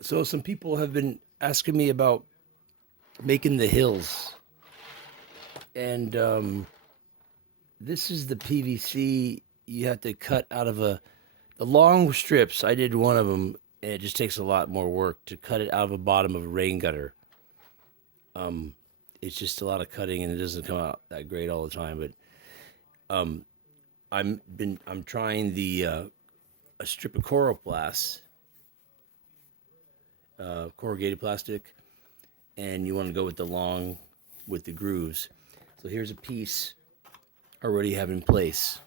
So some people have been asking me about making the hills, and this is the PVC you have to cut out of the long strips. I did one of them, and it just takes a lot more work to cut it out of the bottom of a rain gutter. Um, it's just a lot of cutting, and it doesn't come out that great all the time. But um, I'm trying the a strip of Coroplast, corrugated plastic, and you want to go with the long with the grooves. So here's a piece already have in place,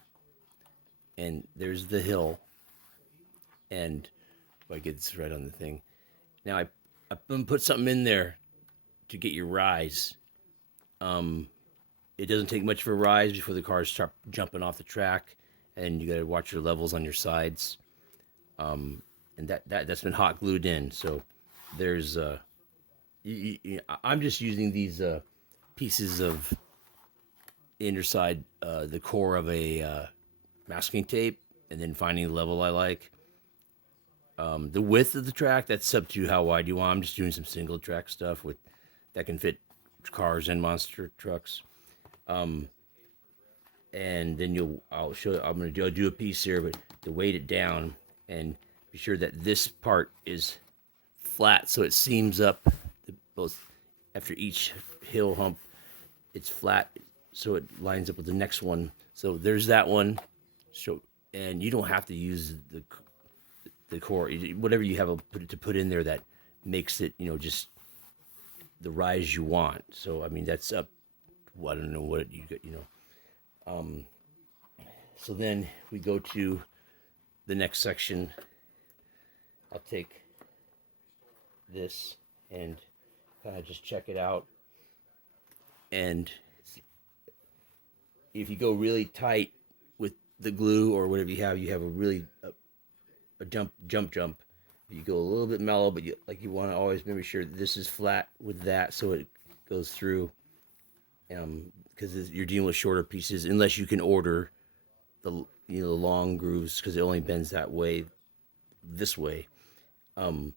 and there's the hill, and if I get this right on the thing. Now I'm gonna put something in there to get your rise. Um, it doesn't take much of a rise before the cars start jumping off the track, and you got to watch your levels on your sides. And that's been hot glued in. So there's I'm just using these pieces of inner side, the core of a masking tape, and then finding the level I like. The width of the track, that's up to how wide you want. I'm just doing some single track stuff with that can fit cars and monster trucks. Um, and then I'll show. I'm gonna do a piece here, but to weight it down and be sure that this part is flat, so it seams up both after each hill hump. It's flat, so it lines up with the next one. So there's that one. So and you don't have to use the core, whatever you have to put in there that makes it, just the rise you want. So I mean that's up. Well, I don't know what you get, Um, so then we go to the next section. I'll take this and kind of just check it out. And if you go really tight with the glue or whatever you have a really a jump. You go a little bit mellow, but you want to always make sure this is flat with that so it goes through. Because you're dealing with shorter pieces, unless you can order the long grooves because it only bends that way, this way. Um,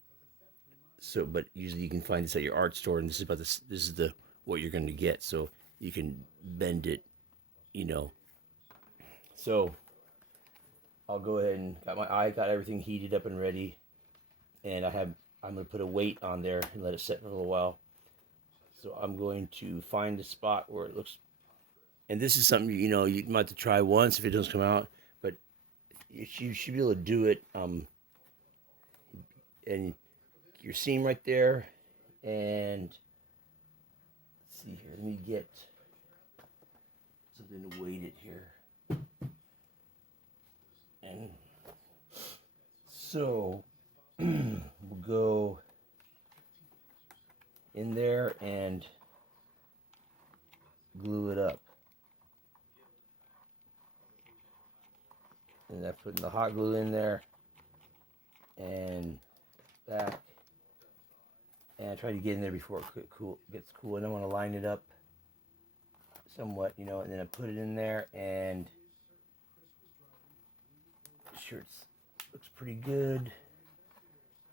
so, but usually you can find this at your art store, and this is about this. This is the what you're going to get, so you can bend it, you know. So I'll go ahead and got everything heated up and ready, and I'm going to put a weight on there and let it set for a little while. So I'm going to find a spot where it looks, and this is something you might have to try once if it doesn't come out, but you should be able to do it. And your seam right there, and let's see here. Let me get something to weight it here, and so we'll go in there and glue it up. And I'm putting the hot glue in there and back, and I try to get in there before it gets cool. And I want to line it up somewhat, and then I put it in there, and sure it looks pretty good.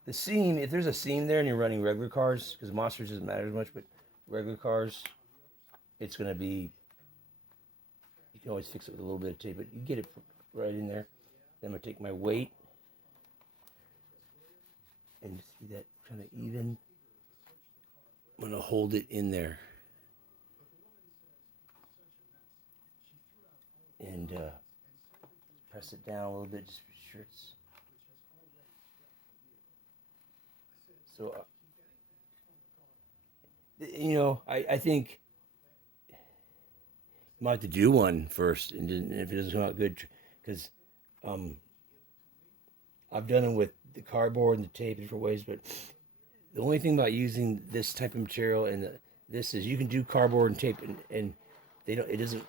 The seam, if there's a seam there and you're running regular cars, because monsters doesn't matter as much, but regular cars, it's going to be, you can always fix it with a little bit of tape, but you get it right in there. Then I'm going to take my weight and see that kind of even. I'm going to hold it in there. And press it down a little bit just to be sure it's. So, I think you might have to do one first, and if it doesn't come out good, because I've done it with the cardboard and the tape different ways, but the only thing about using this type of material and this is you can do cardboard and tape, and it doesn't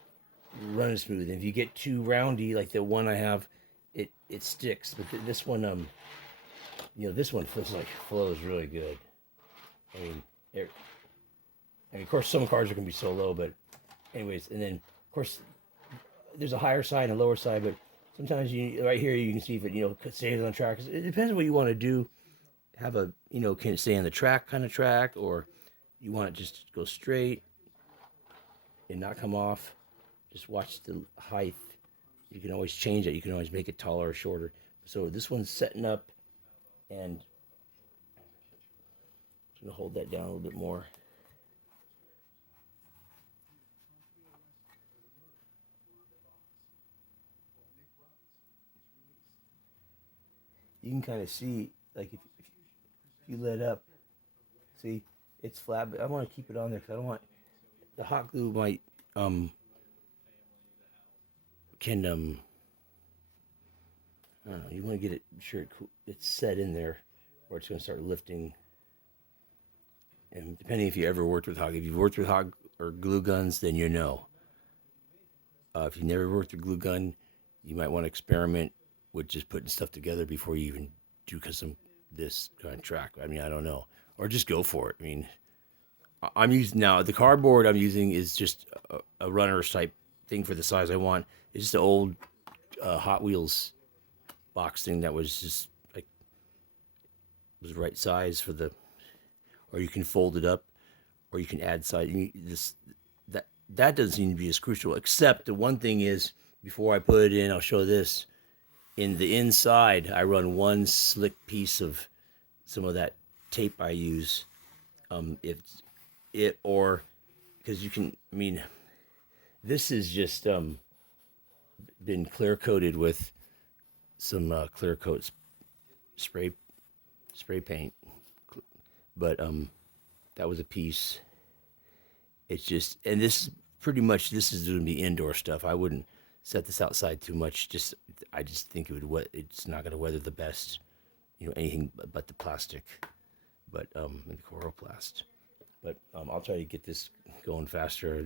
run as smooth. And if you get too roundy, like the one I have, it sticks. But this one, this one flows really good. I mean, of course, some cars are gonna be so low, but anyways, and then of course there's a higher side and a lower side, but sometimes right here you can see if it stays on track. It depends on what you want to do. have a, can it stay on the track kind of track, or you want it just to go straight and not come off. Just watch the height. You can always change it. You can always make it taller or shorter. So this one's setting up, and I'm gonna hold that down a little bit more. You can kind of see, like if you let up, see it's flat, but I want to keep it on there because I don't want the hot glue might can I don't know, you want to get it sure it's set in there, or it's going to start lifting. And depending if you ever worked with hog, if you've worked with hog or glue guns, then you know. If you never worked with glue gun, you might want to experiment with just putting stuff together before you even do some this kind of track. I mean, I don't know, or just go for it. I mean, I'm using now the cardboard I'm using is just a runner's type thing for the size I want. It's just an old Hot Wheels box thing that was just like was the right size for the, or you can fold it up, or you can add side. This that doesn't seem to be as crucial. Except the one thing is, before I put it in, I'll show this. In the inside, I run one slick piece of some of that tape I use. If it or because you can, I mean, this is just been clear coated with some clear coat spray paint, but that was a piece. It's just, and this pretty much this is going to be indoor stuff. I wouldn't set this outside too much. I just think it would. It's not going to weather the best. Anything but the plastic, but the Coroplast. But I'll try to get this going faster.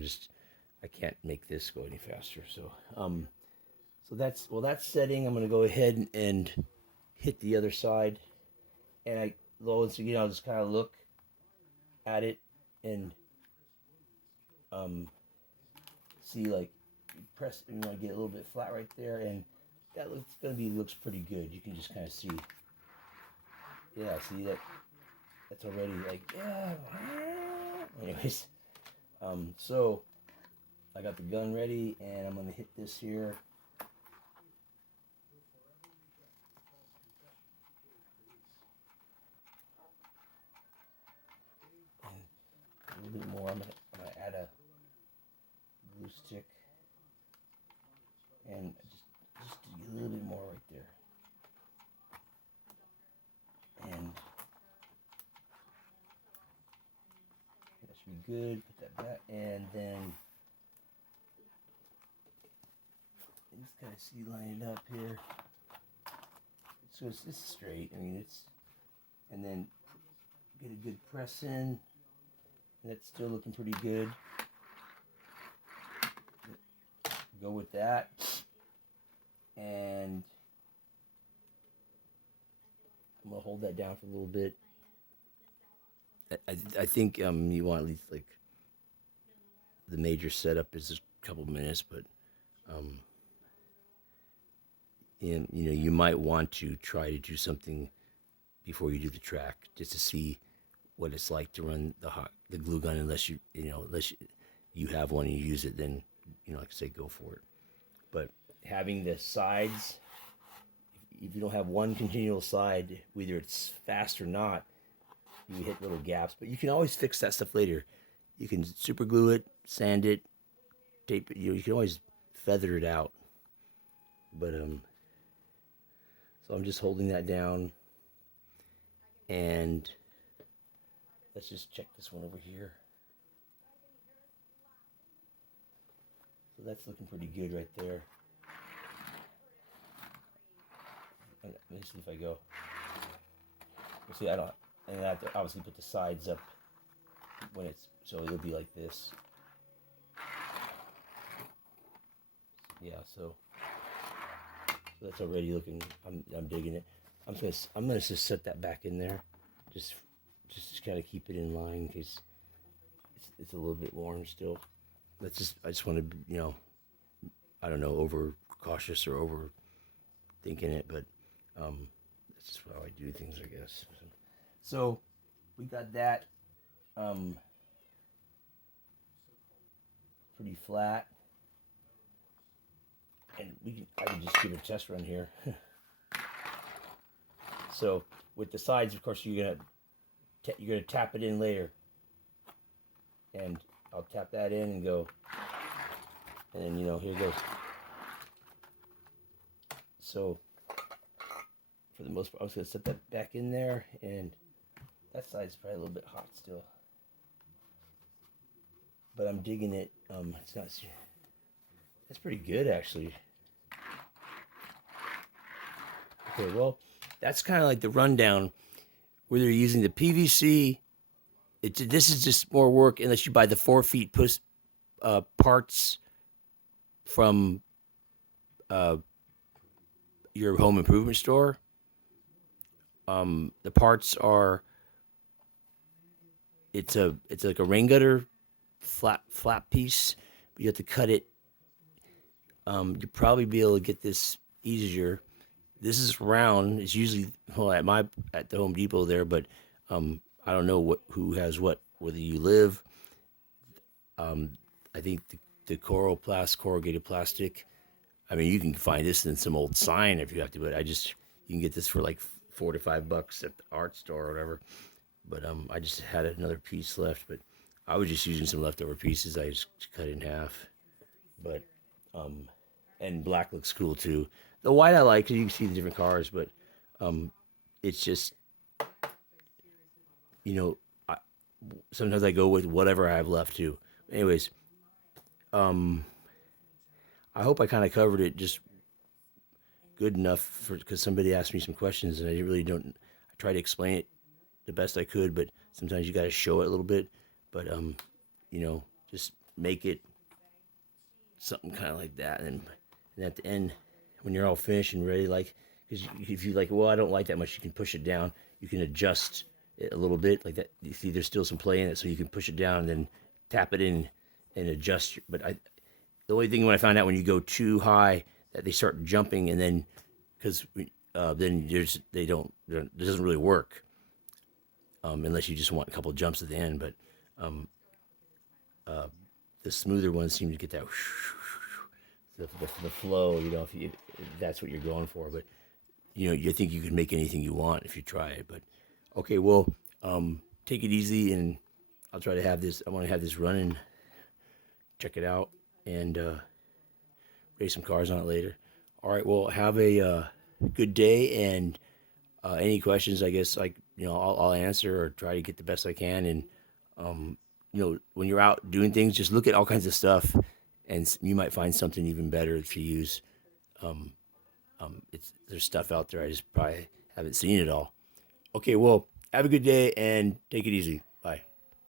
I can't make this go any faster. So that's setting. I'm going to go ahead and hit the other side, and once again I'll just kind of look at it and see, like, press, get a little bit flat right there, and that looks pretty good. You can just kind of see, yeah, see that's already like, yeah. Anyways, so I got the gun ready, and I'm gonna hit this here. And a little bit more. I'm gonna add a glue stick, and just a little bit more right there. And that should be good. Put that back, and then just kind of see line it up here. So it's straight. I mean, and then get a good press in. And it's still looking pretty good. Go with that. And I'm gonna hold that down for a little bit. I think you want at least, like, the major setup is a couple minutes, but and you might want to try to do something before you do the track, just to see what it's like to run the glue gun, unless you have one and you use it, then like I say, go for it. But having the sides, if you don't have one continual side, whether it's fast or not, you hit little gaps. But you can always fix that stuff later. You can super glue it, sand it, tape it. You can always feather it out. But so I'm just holding that down, and let's just check this one over here. So that's looking pretty good right there. Let me see if I go. See, I don't, and I have to obviously put the sides up when so it'll be like this. Yeah, so that's already looking. I'm digging it. I'm gonna just set that back in there, just kind of keep it in line in case it's a little bit warm still. I just want to I don't know, over cautious or over thinking it, but that's just how I do things, I guess. So we got that pretty flat, and I can just give a test run here. So with the sides, of course, you're gonna tap it in later, and I'll tap that in and go, and then here it goes. So for the most part, I was gonna set that back in there, and that side's probably a little bit hot still, but I'm digging it. It's not. That's pretty good actually. Okay, well, that's kind of like the rundown where they're using the PVC. This is just more work unless you buy the 4 feet parts from your home improvement store. The parts are it's like a rain gutter flat piece, but you have to cut it. You'll probably be able to get this easier. This is round. It's usually at the Home Depot there, but I don't know who has what. Whether you live, I think the Coroplast corrugated plastic. I mean, you can find this in some old sign if you have to, but you can get this for like $4 to $5 at the art store or whatever. But I just had another piece left, but I was just using some leftover pieces. I just cut it in half. But and black looks cool too. The white I like because you can see the different cars, but it's just sometimes I go with whatever I have left too. Anyways, I hope I kind of covered it just good enough because somebody asked me some questions and I really don't. I try to explain it the best I could, but sometimes you got to show it a little bit. But just make it something kind of like that, and at the end, when you're all finished and ready, like, because if you like, well, I don't like that much, you can push it down. You can adjust it a little bit like that. You see, there's still some play in it, so you can push it down and then tap it in and adjust. But the only thing when I found out when you go too high that they start jumping, and then because then it doesn't really work unless you just want a couple of jumps at the end. But the smoother ones seem to get that the flow. If that's what you're going for. But you think you can make anything you want if you try it. But okay, well, take it easy, and I'll try to have this. I want to have this running. Check it out and race some cars on it later. All right, well, have a good day, and any questions, I guess, I'll answer or try to get the best I can. And when you're out doing things, just look at all kinds of stuff, and you might find something even better if you use. There's stuff out there I just probably haven't seen it all. Okay, well, have a good day and take it easy.